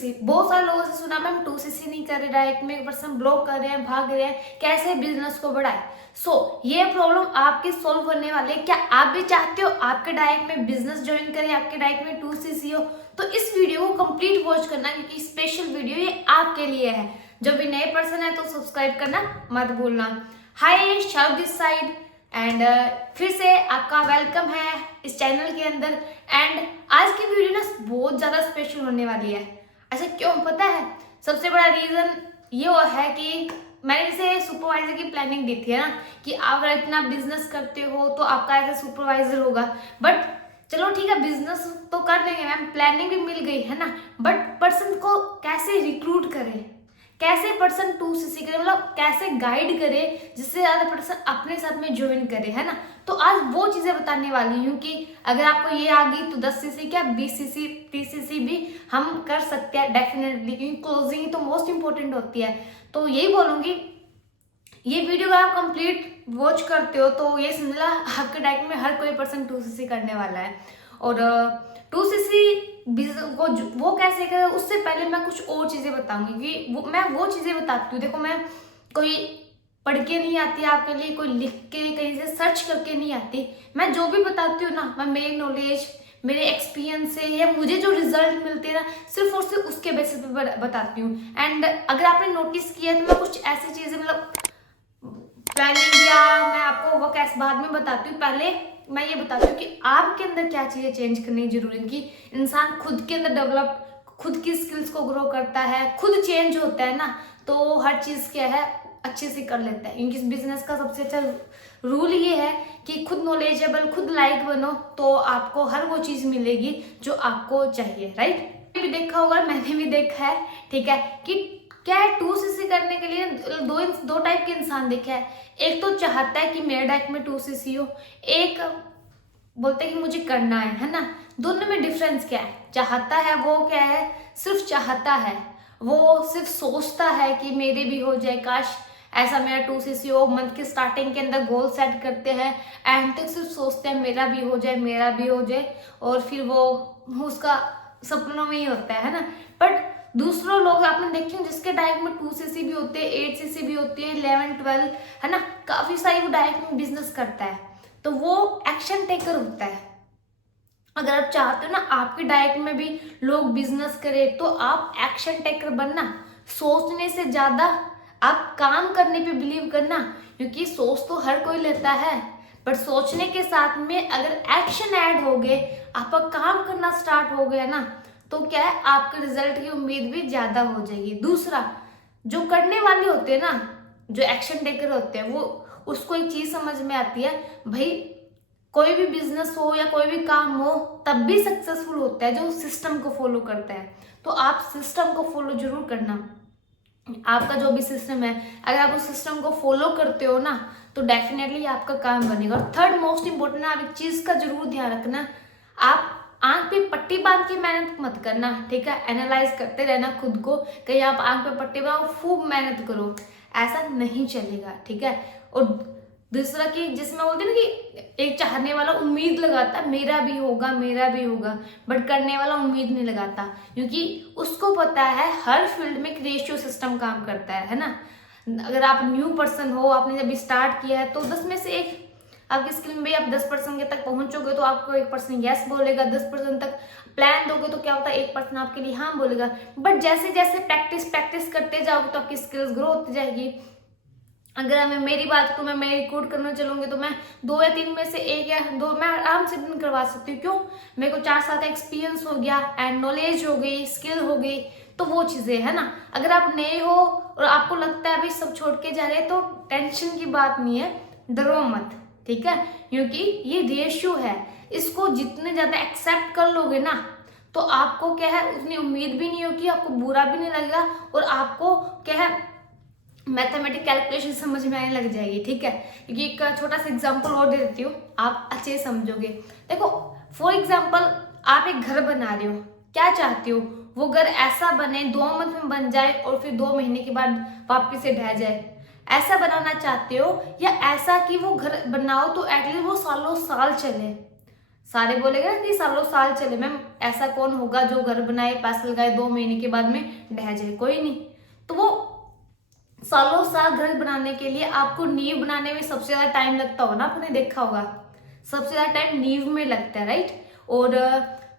2cc, बहुत सारे लोगों से सुना मैम 2cc नहीं कर रहे, डायरेक्ट में 1% ब्लॉक कर रहे हैं, भाग रहे हैं, कैसे बिजनेस को बढ़ाए। ये प्रॉब्लम आपकी सॉल्व होने वाली है। क्या आप भी चाहते हो आपके डायरेक्ट में बिजनेस ज्वाइन करें, आपके डायरेक्ट में 2cc हो, तो इस वीडियो को कंप्लीट वॉच करना, क्योंकि स्पेशल वीडियो ये आपके लिए है। जो भी नए पर्सन है तो सब्सक्राइब करना मत भूलना। हाय, शव दिस साइड एंड फिर से आपका वेलकम है इस चैनल के अंदर। एंड आज की वीडियो ना बहुत ज़्यादा स्पेशल होने वाली है। ऐसा क्यों पता है? सबसे बड़ा रीज़न ये है कि मैंने इसे सुपरवाइजर की प्लानिंग दी थी, है ना, कि आप अगर इतना बिजनेस करते हो तो आपका ऐसा सुपरवाइजर होगा। बट चलो ठीक है, बिजनेस तो कर देंगे मैम, प्लानिंग भी मिल गई है ना, बट पर्सन को कैसे रिक्रूट करें, कैसे पर्सन 2cc करे, मतलब कैसे गाइड करे जिससे ज़्यादा पर्सन अपने साथ में ज्वाइन करे, है ना। तो आज वो चीज़ें बताने वाली हूँ कि अगर आपको ये आ गई तो 10cc क्या 20cc 30cc भी हम कर सकते हैं डेफिनेटली, क्योंकि क्लोजिंग तो मोस्ट इंपॉर्टेंट होती है। तो यही बोलूँगी, ये वीडियो अगर आप कंप्लीट वॉच करते हो तो ये समझ ला आपके डाइट में हर कोई पर्सन 2cc करने वाला है। और 2cc को वो कैसे करे, उससे पहले मैं कुछ और चीज़ें बताऊंगी कि मैं वो चीज़ें बताती हूँ। देखो, मैं कोई पढ़ के नहीं आती आपके लिए, कोई लिख के कहीं से सर्च करके नहीं आती। मैं जो भी बताती हूँ ना, मैं मेरी नॉलेज, मेरे एक्सपीरियंस से या मुझे जो रिजल्ट मिलते हैं ना, सिर्फ और सिर्फ उसके बेसिस पे बताती हूँ। एंड अगर आपने नोटिस किया तो मैं कुछ ऐसी चीज़ें मतलब प्लानिंग या मैं आपको वो कैसे बाद में बताती हूँ, पहले मैं ये बताती हूँ कि आपके अंदर क्या चीज़ें चेंज करनी जरूरी है। कि इंसान खुद के अंदर डेवलप, खुद की स्किल्स को ग्रो करता है, खुद चेंज होता है ना, तो हर चीज़ क्या है अच्छे से कर लेता है। क्योंकि इस बिजनेस का सबसे अच्छा रूल ये है कि खुद नॉलेजेबल, खुद लाइक बनो, तो आपको हर वो चीज़ मिलेगी जो आपको चाहिए, राइट। भी देखा होगा, मैंने भी देखा है, ठीक है, कि क्या है 2cc करने के लिए दो टाइप के इंसान देखे हैं। एक तो चाहता है कि मेरे डाइट में 2cc हो, एक बोलते हैं कि मुझे करना है ना। दोनों में डिफरेंस क्या है? चाहता है वो क्या है, सिर्फ चाहता है, वो सिर्फ सोचता है कि मेरे भी हो जाए, काश ऐसा मेरा 2cc हो। मंथ के स्टार्टिंग के अंदर गोल सेट करते हैं, एंड तक सिर्फ सोचते हैं मेरा भी हो जाए, मेरा भी हो जाए, और फिर वो उसका सपनों में ही होता है ना। बट दूसरों लोग आपने देखे जिसके डाइट में 2cc भी होते हैं, 8cc भी होती है, 11 12, है ना, काफी सारी वो डाइट में बिजनेस करता है, तो वो एक्शन टेकर होता है। अगर आप चाहते हो ना आपकी डाइट में भी लोग बिजनेस करें, तो आप एक्शन टेकर बनना, सोचने से ज्यादा आप काम करने पे बिलीव करना। क्योंकि सोच तो हर कोई लेता है, पर सोचने के साथ में अगर एक्शन ऐड हो गए, आपका काम करना स्टार्ट हो गया ना, तो क्या है आपके रिजल्ट की उम्मीद भी ज्यादा हो जाएगी। दूसरा, जो करने वाले होते हैं ना, जो एक्शन टेकर होते हैं, वो उसको एक चीज समझ में आती है, भाई कोई भी बिजनेस हो या कोई भी काम हो तब भी सक्सेसफुल होता है जो सिस्टम को फॉलो करता है। तो आप सिस्टम को फॉलो जरूर करना। आपका जो भी सिस्टम है, अगर आप उस सिस्टम को फॉलो करते हो ना, तो डेफिनेटली आपका काम बनेगा। और थर्ड मोस्ट इंपॉर्टेंट, आप एक चीज का जरूर ध्यान रखना, आप आंख पे पट्टी बांध के मेहनत मत करना, ठीक है। एनालाइज करते रहना खुद को, कहीं आप आंख पे पट्टी बांधो खूब मेहनत करो, ऐसा नहीं चलेगा, ठीक है। और दूसरा कि जिसमें बोलते हैं ना कि एक चाहने वाला उम्मीद लगाता मेरा भी होगा, मेरा भी होगा, बट करने वाला उम्मीद नहीं लगाता, क्योंकि उसको पता है हर फील्ड में एक रेशियो सिस्टम काम करता है ना। अगर आप न्यू पर्सन हो, आपने जब स्टार्ट किया है, तो 10 में से एक आपकी स्किल में भी आप 10% के तक पहुंचोगे तो आपको 1% यस बोलेगा, 10% तक प्लान दोगे तो क्या होता है 1% आपके लिए हाँ बोलेगा। बट जैसे जैसे प्रैक्टिस करते जाओगे तो आपकी स्किल्स ग्रो होती जाएगी। अगर मैं मेरी बात करूँ, मैं रिकॉर्ड करना चलूंगी तो मैं 2 या 3 में से 1 या 2 मैं आराम से दिन करवा सकती हूँ। क्यों? मेरे को 4 साल का एक्सपीरियंस हो गया, एंड नॉलेज हो गई, स्किल हो गई, तो वो चीज़ें है ना। अगर आप नए हो और आपको लगता है अभी सब छोड़ के जा रहे हैं, तो टेंशन की बात नहीं है, डरो मत, ठीक है। क्योंकि ये रेशियो है, इसको जितने ज़्यादा एक्सेप्ट कर लोगे ना, तो आपको क्या है उतनी उम्मीद भी नहीं होगी, आपको बुरा भी नहीं लगेगा, और आपको क्या है मैथमेटिक कैलकुलेशन समझ में आने लग जाएगी, ठीक है। क्योंकि एक छोटा सा एग्जांपल और दे देती हूँ, आप अच्छे से समझोगे। देखो, फॉर एग्जांपल आप एक घर बना रहे हो, क्या चाहते हो वो घर ऐसा बने 2 मंथ में बन जाए और फिर 2 महीने के बाद वापिस से ढह जाए, ऐसा बनाना चाहते हो, या ऐसा कि वो घर बनाओ तो एटलीस्ट वो सालों साल चले। सारे बोलेगा ना कि सालों साल चले, मैम ऐसा कौन होगा जो घर बनाए, पैसा लगाए, 2 महीने के बाद में ढह जाए? कोई नहीं। तो वो सालों साल घर बनाने के लिए आपको नींव बनाने में सबसे ज्यादा टाइम लगता होगा ना, आपने देखा होगा, सबसे ज्यादा टाइम नींव में लगता है, राइट। और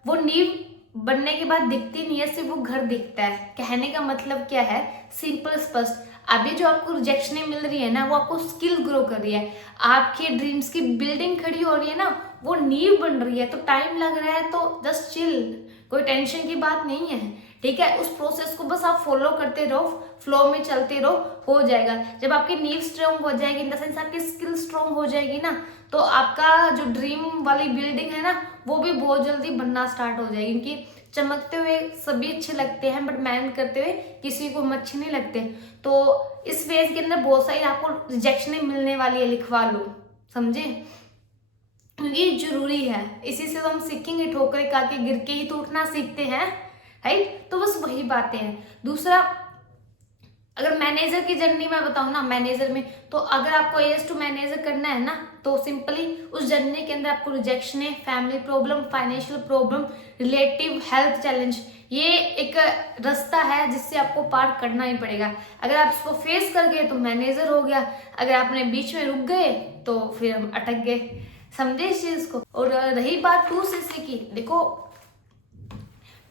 वो नींव बनने के बाद दिखती नहीं है, सिर्फ वो घर दिखता है। कहने का मतलब क्या है, सिंपल स्पष्ट, अभी जो आपको रिजेक्शनें मिल रही है ना, वो आपको स्किल ग्रो कर रही है, आपके ड्रीम्स की बिल्डिंग खड़ी हो रही है ना, वो नींव बन रही है। तो टाइम लग रहा है तो जस्ट चिल, कोई टेंशन की बात नहीं है, ठीक है। उस प्रोसेस को बस आप फॉलो करते रहो, फ्लो में चलते रहो, हो जाएगा। जब आपकी नींव स्ट्रॉन्ग हो जाएगी, इन द सेंस आपकी स्किल स्ट्रॉन्ग हो जाएगी ना, तो आपका जो ड्रीम वाली बिल्डिंग है ना, वो भी बहुत जल्दी बनना स्टार्ट हो जाएगी। क्योंकि चमकते हुए सभी अच्छे लगते हैं, बट मेहनत करते हुए किसी को अच्छे नहीं लगते। तो इस फेज के अंदर बहुत सारी आपको रिजेक्शनें मिलने वाली है, लिखवा लो, समझे, क्योंकि जरूरी है। इसी से तो हम सीखेंगे, ठोकरें खा के गिर के ही तो उठना सीखते हैं, राइट। तो बस वही बातें हैं। दूसरा, अगर मैनेजर की जर्नी में बताऊं ना, मैनेजर में, तो अगर आपको एएस टू मैनेजर करना है ना, तो सिंपली उस जर्नी के अंदर आपको rejection, family problem, financial problem, relative health challenge, ये एक रास्ता है जिससे आपको पार करना ही पड़ेगा। अगर आप इसको फेस कर गए तो मैनेजर हो गया, अगर आपने बीच में रुक गए तो फिर हम अटक गए, समझे इस चीज को। और रही बात 2cc की, देखो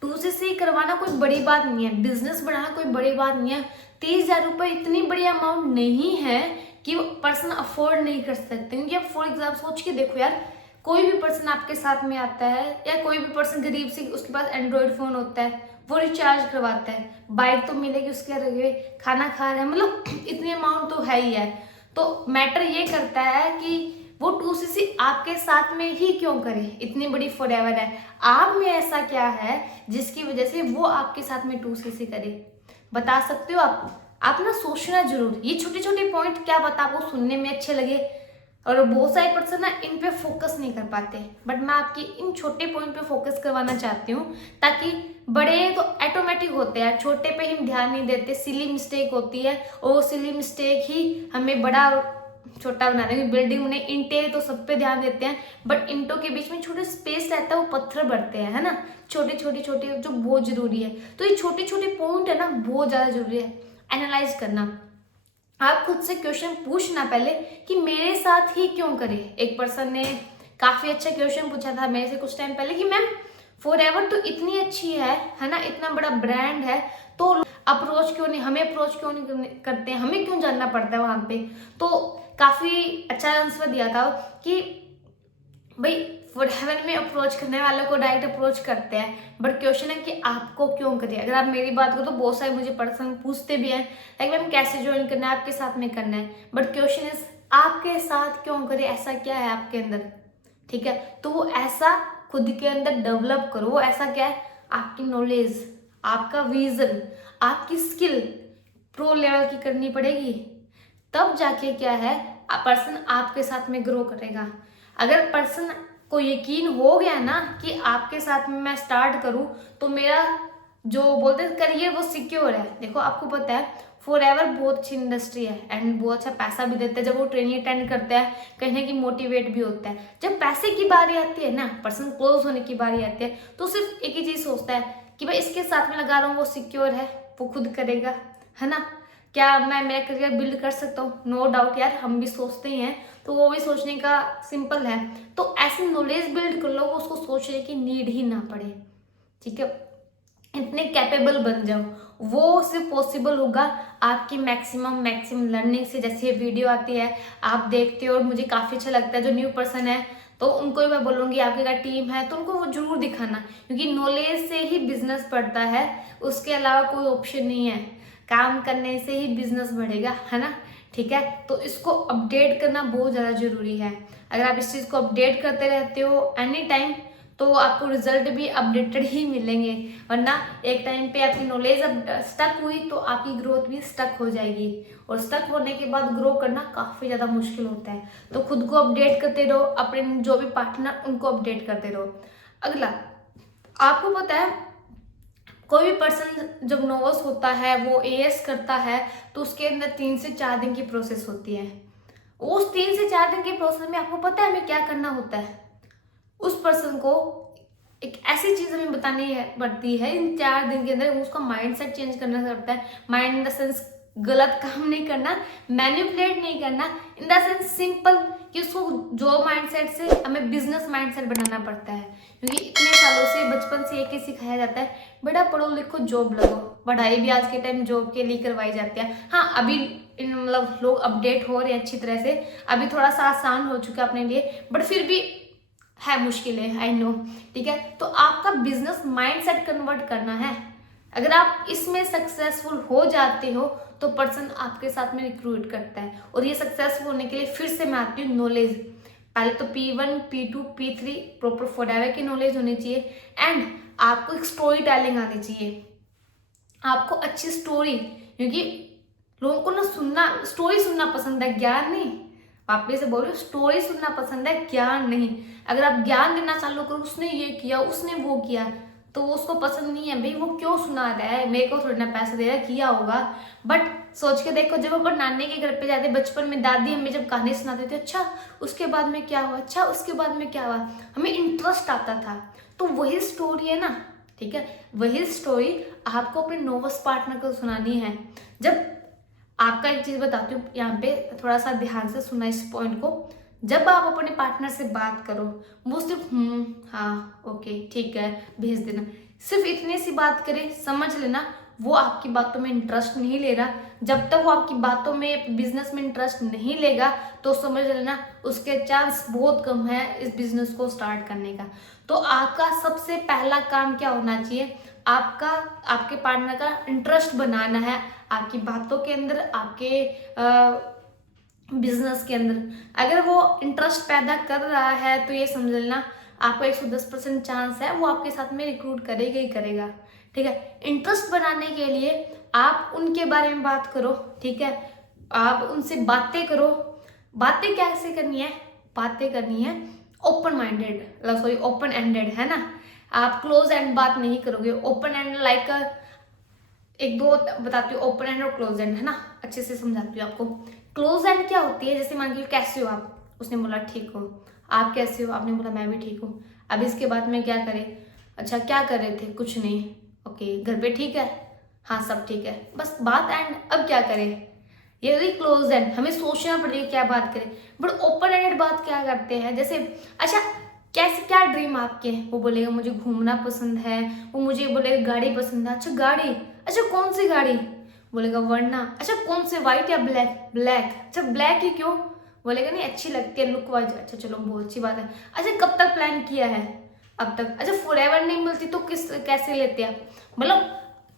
2cc करवाना कोई बड़ी बात नहीं है, बिजनेस बढ़ाना कोई बड़ी बात नहीं है। 30,000 रुपये इतनी बड़ी अमाउंट नहीं है कि वो पर्सन अफोर्ड नहीं कर सकते। क्योंकि आप फॉर एग्जाम्पल सोच के देखो यार, कोई भी पर्सन आपके साथ में आता है, या कोई भी पर्सन गरीब से, उसके पास एंड्रॉयड फोन होता है, वो रिचार्ज करवाता है, बाइक तो मिलेगी उसके आगे, खाना खा रहे हैं, मतलब इतनी अमाउंट तो है ही है। तो मैटर ये करता है कि वो 2cc आपके साथ में ही क्यों करे, इतनी बड़ी फॉरएवर है, आप में ऐसा क्या है जिसकी वजह से वो आपके साथ में 2cc करे, बता सकते हो आप ना सोचना जरूर। ये छोटे छोटे पॉइंट क्या बता, आपको सुनने में अच्छे लगे, और बहुत सारे पर्सन ना इन पे फोकस नहीं कर पाते, बट मैं आपकी इन छोटे पॉइंट पे फोकस करवाना चाहती हूँ, ताकि बड़े तो ऑटोमेटिक होते हैं, छोटे पे हम ध्यान नहीं देते, सिली मिस्टेक होती है, और वो सिली मिस्टेक ही हमें बड़ा छोटा बनाने की। बिल्डिंग में ईंटे तो सब पे ध्यान देते हैं, बट ईंटों के बीच में छोटे स्पेस रहता है, वो पत्थर बढ़ते हैं, है ना, छोटे छोटे जो बहुत जरूरी है। तो ये छोटे छोटे पॉइंट है ना, बहुत ज्यादा जरूरी है एनालाइज करना। आप खुद से क्वेश्चन पूछना पहले कि मेरे साथ ही क्यों करे। एक पर्सन ने काफी अच्छा क्वेश्चन पूछा था मेरे से कुछ टाइम पहले कि मैम फॉरएवर तो इतनी अच्छी है ना, इतना बड़ा ब्रांड है, तो अप्रोच क्यों नहीं, हमें अप्रोच क्यों नहीं करते हैं, हमें क्यों जानना पड़ता है वहां पे। तो काफी अच्छा आंसर दिया था कि भाई फॉरएवर में अप्रोच करने वालों को डायरेक्ट अप्रोच करते हैं, बट क्वेश्चन है कि आपको क्यों करिए। अगर आप मेरी बात करो तो बहुत सारे मुझे पर्सन पूछते भी हैं लाइक मैम कैसे ज्वाइन करना है, आपके साथ में करना है, बट क्वेश्चन इज आपके साथ क्यों करे, ऐसा क्या है आपके अंदर, ठीक है। तो वो ऐसा खुद के अंदर डेवलप करो, वो ऐसा क्या है, आपकी नॉलेज, आपका विजन, आपकी स्किल प्रो लेवल की करनी पड़ेगी, तब जाके क्या है पर्सन आपके साथ में ग्रो करेगा। अगर पर्सन को यकीन हो गया ना कि आपके साथ में मैं स्टार्ट करूं तो मेरा जो बोलते हैं करियर वो सिक्योर है। देखो आपको पता है फॉरएवर बहुत अच्छी इंडस्ट्री है एंड बहुत अच्छा पैसा भी देते हैं। जब वो ट्रेनिंग अटेंड करते हैं कहीं ना कहीं मोटिवेट भी होता है। जब पैसे की बारी आती है ना, पर्सन क्लोज होने की बारी आती है, तो सिर्फ एक ही चीज सोचता है कि भाई इसके साथ में लगा रहा हूँ, वो सिक्योर है, वो खुद करेगा, है ना, क्या मैं मेरा करियर बिल्ड कर सकता हूँ। नो डाउट यार, हम भी सोचते ही हैं, तो वो भी सोचने का सिंपल है। तो ऐसी नॉलेज बिल्ड कर लो, उसको सोचने की नीड ही ना पड़े, ठीक है, इतने कैपेबल बन जाओ। वो सिर्फ पॉसिबल होगा आपकी मैक्सिमम लर्निंग से। जैसे ये वीडियो आती है आप देखते हो और मुझे काफ़ी अच्छा लगता है, जो न्यू पर्सन है तो उनको भी मैं बोलूँगी आपके का टीम है तो उनको वो जरूर दिखाना, क्योंकि नॉलेज से ही बिजनेस बढ़ता है, उसके अलावा कोई ऑप्शन नहीं है। काम करने से ही बिजनेस बढ़ेगा, है ना, ठीक है। तो इसको अपडेट करना बहुत ज़्यादा जरूरी है। अगर आप इस चीज़ को अपडेट करते रहते हो एनी टाइम तो आपको रिजल्ट भी अपडेटेड ही मिलेंगे, वरना एक टाइम पे आपकी नॉलेज अब स्टक हुई तो आपकी ग्रोथ भी स्टक हो जाएगी, और स्टक होने के बाद ग्रो करना काफ़ी ज़्यादा मुश्किल होता है। तो खुद को अपडेट करते रहो, अपने जो भी पार्टनर उनको अपडेट करते रहो। अगला, आपको पता है कोई भी पर्सन जब नोवस होता है, वो एएस करता है, तो उसके अंदर 3 से 4 दिन की प्रोसेस होती है। उस 3 से 4 दिन के प्रोसेस में आपको पता है हमें क्या करना होता है, उस पर्सन को एक ऐसी चीज हमें बतानी है पड़ती है इन 4 दिन के अंदर, उसका माइंडसेट चेंज करना पड़ता है। माइंड इन द सेंस गलत काम नहीं करना, मैनिपुलेट नहीं करना, इन द सेंस सिंपल कि उसको जॉब माइंडसेट से हमें बिजनेस माइंडसेट बनाना पड़ता है। क्योंकि इतने सालों से बचपन से एक ही सिखाया जाता है, बेटा पढ़ो लिखो जॉब लगो। पढ़ाई भी आज के टाइम जॉब के लिए करवाई जाती है। हाँ अभी मतलब लोग अपडेट हो रहे हैं अच्छी तरह से, अभी थोड़ा सा आसान हो चुका है अपने लिए, बट फिर भी है मुश्किल है, आई नो। ठीक है, तो आपका बिजनेस माइंडसेट कन्वर्ट करना है। अगर आप इसमें सक्सेसफुल हो जाते हो तो पर्सन आपके साथ में रिक्रूट करता है। और ये सक्सेसफुल होने के लिए फिर से मैं आती हूँ नॉलेज। पहले तो P1 P2 P3 proper forever की नॉलेज होनी चाहिए, एंड आपको एक स्टोरी टेलिंग आनी चाहिए। आपको अच्छी स्टोरी, क्योंकि लोगों को ना स्टोरी सुनना पसंद है, ज्ञान नहीं। वापस से बोल रही हूँ, स्टोरी सुनना पसंद है, ज्ञान नहीं। अगर आप ज्ञान देना चालू करो, उसने ये किया उसने वो किया, तो वो उसको पसंद नहीं है। भाई वो क्यों सुना रहा है, मेरे को थोड़ी ना पैसे दे रहा है, किया होगा। बट सोच के देखो, जब अपन नानी के घर पे जाते बचपन में, दादी हमें जब कहानी सुनाते थे, अच्छा उसके बाद में क्या हुआ, अच्छा उसके बाद में क्या हुआ, हमें इंटरेस्ट आता था। तो वही स्टोरी है ना, ठीक है, वही स्टोरी आपको अपने नोवस पार्टनर को सुनानी है। जब आपका एक चीज बताती हूँ यहाँ पे, थोड़ा सा ध्यान से सुना इस पॉइंट को। जब आप अपने पार्टनर से बात करो, वो सिर्फ हाँ ओके ठीक है भेज देना, सिर्फ इतनी सी बात करे, समझ लेना वो आपकी बातों में इंटरेस्ट नहीं ले रहा। जब तक वो आपकी बातों में, बिजनेस में इंटरेस्ट नहीं लेगा, तो समझ लेना उसके चांस बहुत कम है इस बिजनेस को स्टार्ट करने का। तो आपका सबसे पहला काम क्या होना चाहिए, आपके पार्टनर का इंटरेस्ट बनाना है आपकी बातों के अंदर, आपके बिजनेस के अंदर। अगर वो इंटरेस्ट पैदा कर रहा है तो ये समझ लेना आपका 110% चांस है वो आपके साथ में रिक्रूट करेगा ही करेगा। ठीक है, इंटरेस्ट बनाने के लिए आप उनके बारे में बात करो। ठीक है, आप उनसे बातें करो। बातें कैसे करनी है, बातें करनी है open minded, sorry open ended, है ना। आप क्लोज एंड बात नहीं करोगे, ओपन एंड लाइक एक दो बताती हूँ, ओपन एंड और क्लोज एंड, है ना, अच्छे से समझाती हूँ आपको। क्लोज एंड क्या होती है, जैसे मान लीजिए कैसे हो आप, उसने बोला ठीक हो, आप कैसे हो, आपने बोला मैं भी ठीक हूँ। अब इसके बाद में क्या करें, अच्छा क्या कर रहे थे, कुछ नहीं, ओके घर पे ठीक है, हाँ सब ठीक है, बस बात एंड। अब क्या करें, ये हुई क्लोज एंड, हमें सोचना पड़ेगा क्या बात करें। बट ओपन एंडेड बात क्या करते हैं, जैसे अच्छा कैसे, क्या ड्रीम आपके हैं, वो बोलेगा मुझे घूमना पसंद है, वो मुझे बोलेगा गाड़ी पसंद है, अच्छा गाड़ी, अच्छा कौन सी गाड़ी, बोलेगा वरना, अच्छा कौन से, व्हाइट या ब्लैक, ब्लैक, अच्छा ब्लैक ही क्यों, बोलेगा नहीं अच्छी लगती है लुक वाइज, अच्छा चलो बहुत अच्छी बात है। अच्छा कब तक प्लान किया है, अब तक, अच्छा फॉरएवर नहीं मिलती तो कैसे लेते हैं, मतलब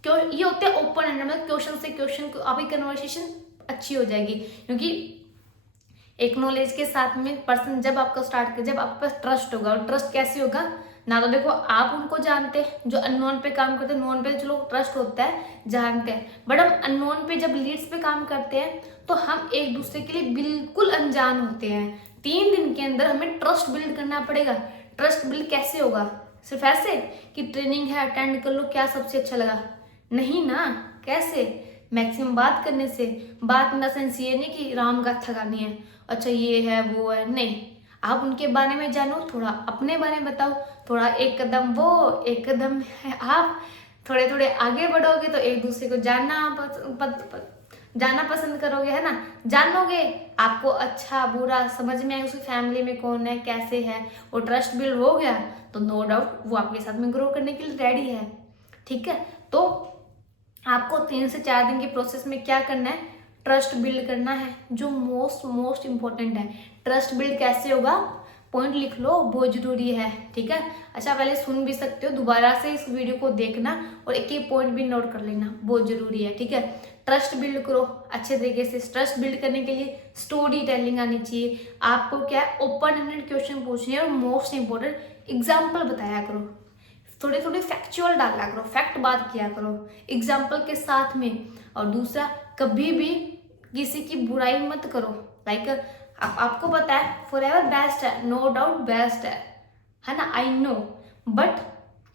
क्यों, ये होते हैं ओपन एंड, मतलब क्वेश्चन से क्वेश्चन आपकी कन्वर्सेशन अच्छी हो जाएगी। क्योंकि एक नॉलेज के साथ में पर्सन जब आपका स्टार्ट कर, जब आपके पास ट्रस्ट होगा, और ट्रस्ट कैसे होगा ना, तो देखो आप उनको जानते हैं, जो अननोन पे काम करते हैं, नोन पे चलो ट्रस्ट होता है, जानते हैं, बट हम अननोन पे जब लीड्स पे काम करते हैं तो हम एक दूसरे के लिए बिल्कुल अनजान होते हैं। 3 दिन के अंदर हमें ट्रस्ट बिल्ड करना पड़ेगा। ट्रस्ट बिल्ड कैसे होगा, सिर्फ ऐसे कि ट्रेनिंग है अटेंड कर लो, क्या सबसे अच्छा लगा, नहीं ना, कैसे, मैक्सिमम बात करने से। बात इन द सेंस ये नहीं कि राम गाथा गानी है, अच्छा ये है वो है, नहीं, आप उनके बारे में जानो, थोड़ा अपने बारे में बताओ, थोड़ा एक कदम वो एक कदम है आप, थोड़े थोड़े आगे बढ़ोगे तो एक दूसरे को जानना पसंद करोगे, है ना, जानोगे, आपको अच्छा बुरा समझ में आएगा, उसकी फैमिली में कौन है कैसे है, वो ट्रस्ट बिल्ड हो गया तो नो डाउट वो आपके साथ में ग्रो करने के लिए रेडी है। ठीक है, तो आपको 3 से 4 दिन के प्रोसेस में क्या करना है, ट्रस्ट बिल्ड करना है, जो मोस्ट इंपॉर्टेंट है। ट्रस्ट बिल्ड कैसे होगा, पॉइंट लिख लो, बहुत जरूरी है। ठीक है, अच्छा पहले सुन भी सकते हो, दोबारा से इस वीडियो को देखना और एक एक पॉइंट भी नोट कर लेना, बहुत जरूरी है। ठीक है, ट्रस्ट बिल्ड करो अच्छे तरीके से। ट्रस्ट बिल्ड करने के लिए स्टोरी टेलिंग आनी चाहिए, आपको क्या ओपन एंडेड क्वेश्चन पूछने और मोस्ट इंपॉर्टेंट एग्जाम्पल बताया करो, थोड़े थोड़े फैक्चुअल डाला करो, फैक्ट बात किया करो एग्जाम्पल के साथ में। और दूसरा, कभी भी किसी की बुराई मत करो, लाइक आपको पता है फॉरएवर बेस्ट है, नो डाउट बेस्ट है ना, आई नो, बट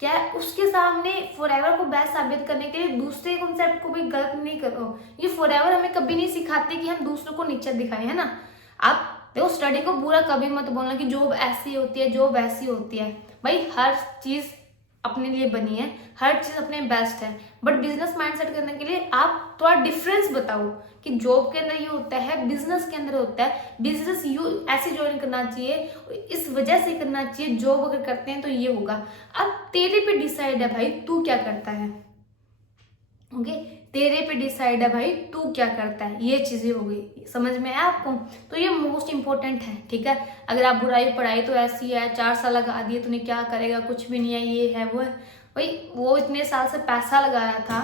क्या है उसके सामने फॉरएवर को बेस्ट साबित करने के लिए दूसरे कॉन्सेप्ट को भी गलत नहीं करो। ये फॉरएवर हमें कभी नहीं सिखाते कि हम दूसरों को नीचा दिखाएं, है ना। आप देखो स्टडी को बुरा कभी मत बोलना कि जॉब ऐसी होती है जॉब वैसी होती है, भाई हर चीज अपने लिए बनी है, हर चीज़ अपने बेस्ट है, बट बिजनेस माइंडसेट करने के लिए आप थोड़ा डिफरेंस बताओ कि जॉब के अंदर ये होता है, बिजनेस के अंदर होता है। बिजनेस यू ऐसे ज्वाइन करना चाहिए, इस वजह से करना चाहिए, जॉब अगर करते हैं तो ये होगा। अब तेरे पे डिसाइड है भाई तू क्या करता है, ओके तेरे पे डिसाइड है भाई तू क्या करता है, ये चीजें हो गई, समझ में आया आपको। तो ये मोस्ट इंपॉर्टेंट है, ठीक है। अगर आप बुराई पढ़ाई तो ऐसी है, 4 साल लगा दिए तूने, क्या करेगा, कुछ भी नहीं है, ये है वो है भाई। वो इतने साल से पैसा लगाया था,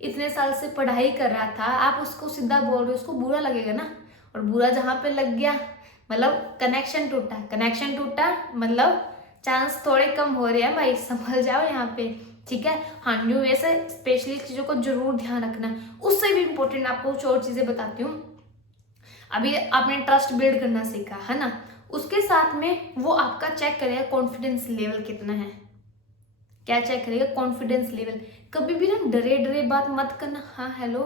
इतने साल से पढ़ाई कर रहा था, आप उसको सीधा बोल रहे हो, उसको बुरा लगेगा ना। और बुरा जहाँ पे लग गया मतलब कनेक्शन टूटा, कनेक्शन टूटा मतलब चांस थोड़े कम हो रहे हैं भाई, समझ जाओ यहाँ पे, ठीक है। हाँ, न्यू ईयर से स्पेशली चीज़ों को जरूर ध्यान रखना। उससे भी इम्पोर्टेंट आपको कुछ और चीज़ें बताती हूँ। अभी आपने ट्रस्ट बिल्ड करना सीखा है ना, उसके साथ में वो आपका चेक करेगा कॉन्फिडेंस लेवल कितना है। क्या चेक करेगा? Confidence level. कभी भी ना डरे डरे बात मत करना, हाँ हेलो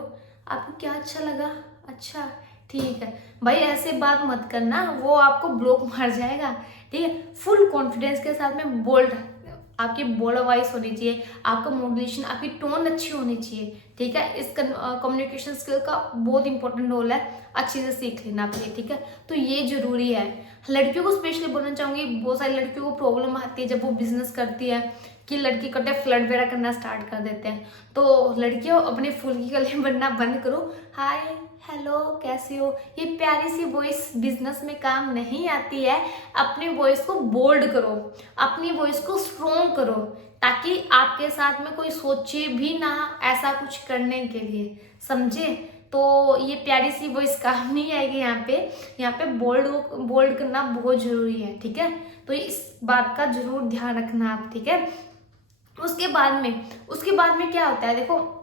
आपको क्या अच्छा लगा, अच्छा ठीक है भाई, ऐसे बात मत करना, वो आपको ब्लॉक मार जाएगा, ठीक है। फुल कॉन्फिडेंस के साथ में बोल्ड, आपकी बोल्ड वॉइस होनी चाहिए, आपका मोडुलेशन, आपकी टोन अच्छी होनी चाहिए, ठीक है। इस कम्युनिकेशन स्किल का बहुत इंपॉर्टेंट रोल है, अच्छे से सीख लेना आप ये, ठीक है। तो ये जरूरी है। लड़कियों को स्पेशली बोलना चाहूंगी, बहुत सारी लड़कियों को प्रॉब्लम आती है जब वो बिजनेस करती है कि लड़की कटे फ्लर्ट वगैरह करना स्टार्ट कर देते हैं। तो लड़कियों अपने फूल की कली बनना बंद करो, हाय हेलो कैसे हो, ये प्यारी सी वॉइस बिजनेस में काम नहीं आती है। अपनी वॉइस को बोल्ड करो, अपनी वॉइस को स्ट्रॉन्ग करो, ताकि आपके साथ में कोई सोचे भी ना ऐसा कुछ करने के लिए, समझे। तो ये प्यारी सी वॉइस काम नहीं आएगी यहाँ पे बोल्ड बोल्ड करना बहुत जरूरी है, ठीक है। तो इस बात का जरूर ध्यान रखना आप, ठीक है। उसके बाद में क्या होता है, देखो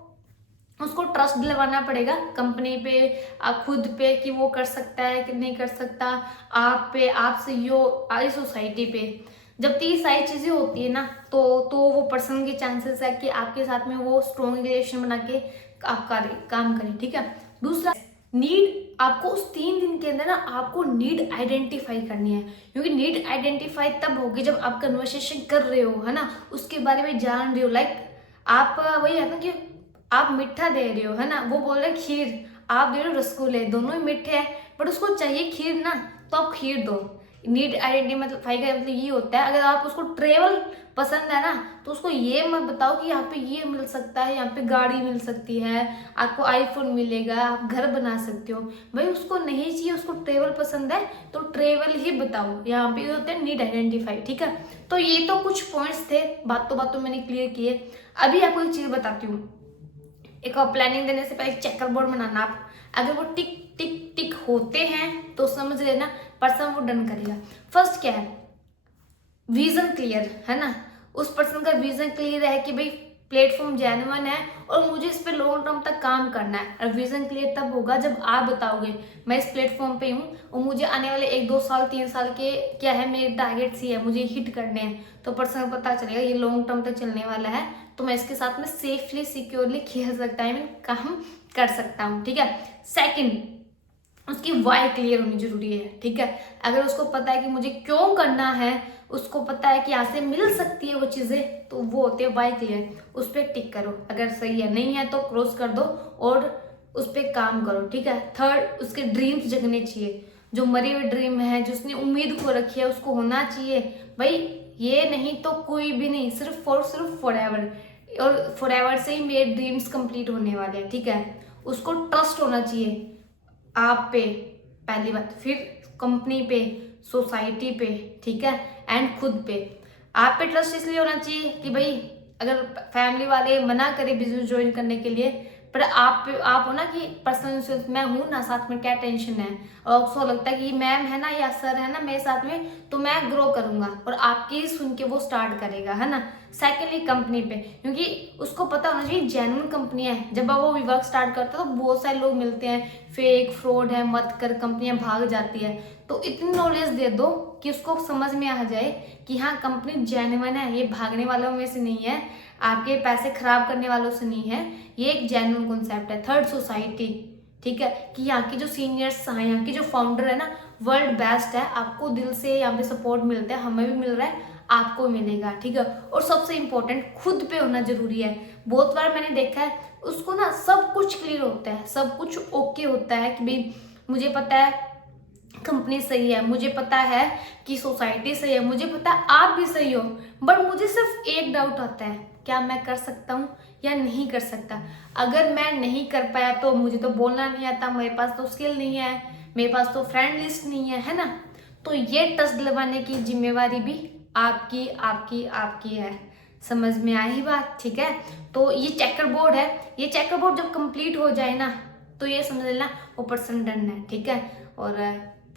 उसको ट्रस्ट दिलवाना पड़ेगा कंपनी पे, खुद पे, कि वो कर सकता है कि नहीं कर सकता, आप पे, आपसे, आई सोसाइटी पे। जब ये सारी चीजें होती है ना, तो वो पर्सन के चांसेस है कि आपके साथ में वो स्ट्रॉन्ग रिलेशन बना के आपका काम करे, ठीक है। दूसरा नीड, आपको उस 3 दिन के अंदर ना आपको नीड आइडेंटिफाई करनी है, क्योंकि नीड आइडेंटिफाई तब होगी जब आप कन्वर्सेशन कर रहे हो, है ना, उसके बारे में जान रहे हो। लाइक आप वही है ना कि आप मीठा दे रहे हो, है ना, वो बोल रहे खीर, आप दे रहे हो रसगुल्ले, दोनों ही मीठे हैं, बट उसको चाहिए खीर ना, तो आप खीर दो। नीड आइडेंटिफाई का मतलब ये होता है, अगर आप उसको ट्रेवल पसंद है ना, तो उसको ये मत बताओ कि यहाँ पे ये मिल सकता है, यहाँ पे गाड़ी मिल सकती है, आपको आईफोन मिलेगा, आप घर बना सकते हो। भाई उसको नहीं चाहिए, उसको ट्रेवल पसंद है तो ट्रेवल ही बताओ, यहाँ पे होते हैं नीड आइडेंटिफाई, ठीक है। तो ये तो कुछ पॉइंट्स थे, बातों मैंने क्लियर किए। अभी आपको एक चीज बताती हूँ, एक प्लानिंग देने से पहले चेकर बोर्ड बनाना आप, अगर वो टिक टिक टिक होते हैं तो समझ लेना पर्सन वो डन करेगा। फर्स्ट क्या है, विजन क्लियर, है ना, उस पर्सन का विजन क्लियर है कि भाई प्लेटफॉर्म जेन्युइन है और मुझे इस पे लॉन्ग टर्म तक काम करना है। और विजन क्लियर तब होगा जब आप बताओगे मैं इस प्लेटफॉर्म पे हूँ और मुझे आने वाले 1-2 साल 3 साल के क्या है मेरे टारगेट्स ही है, मुझे हिट करने हैं, तो पर्सन को पता चलेगा ये लॉन्ग टर्म तक चलने वाला है, तो मैं इसके साथ में सेफली सिक्योरली खेल सकता है, मैं काम कर सकता हूँ, ठीक है। सेकेंड, उसकी वाई क्लियर होनी जरूरी है, ठीक है। अगर उसको पता है कि मुझे क्यों करना है, उसको पता है कि यहाँ से मिल सकती है वो चीजें, तो वो होते हैं वाई क्लियर, उस पर टिक करो, अगर सही है, नहीं है तो क्रॉस कर दो और उस पर काम करो, ठीक है। थर्ड, उसके ड्रीम्स जगने चाहिए, जो मरे हुए ड्रीम है, जो उसने उम्मीद को रखी है, उसको होना चाहिए भाई, ये नहीं तो कोई भी नहीं, सिर्फ फॉर एवर, और फॉर एवर से ही मेरे ड्रीम्स कंप्लीट होने वाले हैं, ठीक है। उसको ट्रस्ट होना चाहिए आप पे, पहली बात, फिर कंपनी पे, सोसाइटी पे, ठीक है, एंड खुद पे। आप पे ट्रस्ट इसलिए होना चाहिए कि भाई अगर फैमिली वाले मना करे बिजनेस ज्वाइन करने के लिए, पर आप हो ना कि पर्सनल इंश्योरेंस मैं हूँ ना, साथ में क्या टेंशन है, और उसको लगता है कि मैम है ना या सर है ना मेरे साथ में, तो मैं ग्रो करूंगा, और आपकी सुन के वो स्टार्ट करेगा, है ना। सेकेंडली कंपनी पे, क्योंकि उसको पता होना चाहिए जेन्युइन कंपनी है। जब वो वर्क स्टार्ट करता है तो बहुत सारे लोग मिलते हैं, फेक फ्रॉड है, मत कर, कंपनियां भाग जाती है, तो इतनी नॉलेज दे दो कि उसको समझ में आ जाए कि हाँ कंपनी जेन्युइन है, ये भागने वालों में से नहीं है, आपके पैसे खराब करने वालों से नहीं है, ये एक जेन्युइन कॉन्सेप्ट है। थर्ड, सोसाइटी, ठीक है, कि यहाँ की जो सीनियर्स हैं, यहाँ की जो फाउंडर है ना, वर्ल्ड बेस्ट है, आपको दिल से यहाँ पे सपोर्ट मिलता है, हमें भी मिल रहा है, आपको मिलेगा, ठीक है। और सबसे इम्पोर्टेंट खुद पे होना जरूरी है। बहुत बार मैंने देखा है उसको ना सब कुछ क्लियर होता है, सब कुछ ओके होता है कि भाई मुझे पता है कंपनी सही है, मुझे पता है कि सोसाइटी सही है, मुझे पता है आप भी सही हो, बट मुझे सिर्फ एक डाउट आता है, क्या मैं कर सकता हूँ या नहीं कर सकता। अगर मैं नहीं कर पाया तो मुझे तो बोलना नहीं आता, मेरे पास तो स्किल नहीं है, मेरे पास तो फ्रेंड लिस्ट नहीं है ना। तो ये ट्रस्ट दिलवाने की जिम्मेवारी भी आपकी आपकी आपकी है। समझ में आई बात, ठीक है। तो ये चेकर बोर्ड है, ये चेकर बोर्ड जब कंप्लीट हो जाए ना तो ये समझ लेना वो पर्सन डन है, ठीक है। और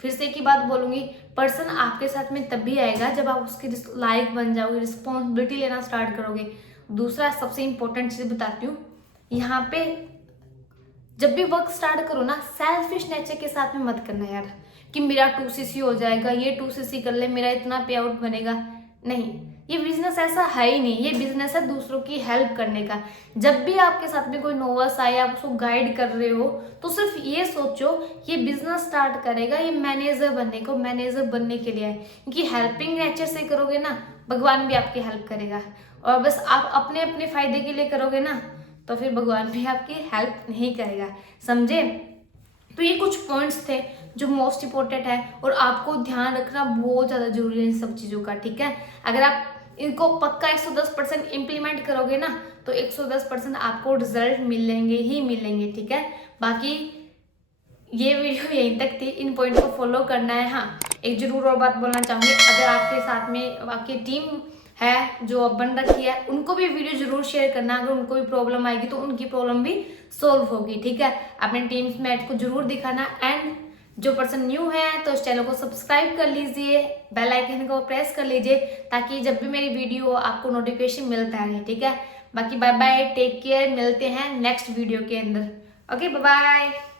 फिर से एक ही बात बोलूंगी, पर्सन आपके साथ में तभी आएगा जब आप उसके लायक बन जाओगे, रिस्पॉन्सिबिलिटी लेना स्टार्ट करोगे। दूसरा सबसे इंपॉर्टेंट चीज बताती हूँ, यहाँ पे जब भी वर्क स्टार्ट करो ना सेल्फिश नेचर के साथ में मत करना यार, कि मेरा 2cc हो जाएगा, ये 2cc कर ले, मेरा इतना पे आउट बनेगा। नहीं, ये बिजनेस ऐसा है ही नहीं, ये बिजनेस है दूसरों की हेल्प करने का। जब भी आपके साथ में कोई नोवस आए, आप उसको गाइड कर रहे हो, तो सिर्फ ये सोचो ये बिजनेस स्टार्ट करेगा ये मैनेजर बनने के लिए है। क्योंकि हेल्पिंग नेचर से करोगे ना भगवान भी आपकी हेल्प करेगा, और बस आप अपने अपने फायदे के लिए करोगे ना तो फिर भगवान भी आपकी हेल्प नहीं करेगा, समझे। तो ये कुछ पॉइंट्स थे जो मोस्ट इम्पोर्टेंट है, और आपको ध्यान रखना बहुत ज़्यादा जरूरी है इन सब चीज़ों का, ठीक है। अगर आप इनको पक्का 110% इम्प्लीमेंट करोगे ना तो 110% आपको रिजल्ट मिलेंगे ही मिलेंगे, ठीक है। बाकी ये वीडियो यहीं तक थी, इन पॉइंट को फॉलो करना है। हाँ, एक जरूर और बात बोलना चाहूँगी, अगर आपके साथ में आपकी टीम है जो अब बन रखी है, उनको भी वीडियो जरूर शेयर करना। अगर उनको भी प्रॉब्लम आएगी तो उनकी प्रॉब्लम भी सोल्व होगी, ठीक है। अपने टीम्स मेट को जरूर दिखाना। एंड जो पर्सन न्यू है तो इस चैनल को सब्सक्राइब कर लीजिए, बेल आइकन को प्रेस कर लीजिए, ताकि जब भी मेरी वीडियो हो आपको नोटिफिकेशन मिलता रहे, ठीक है। बाकी बाय बाय, टेक केयर, मिलते हैं नेक्स्ट वीडियो के अंदर। Okay, bye bye.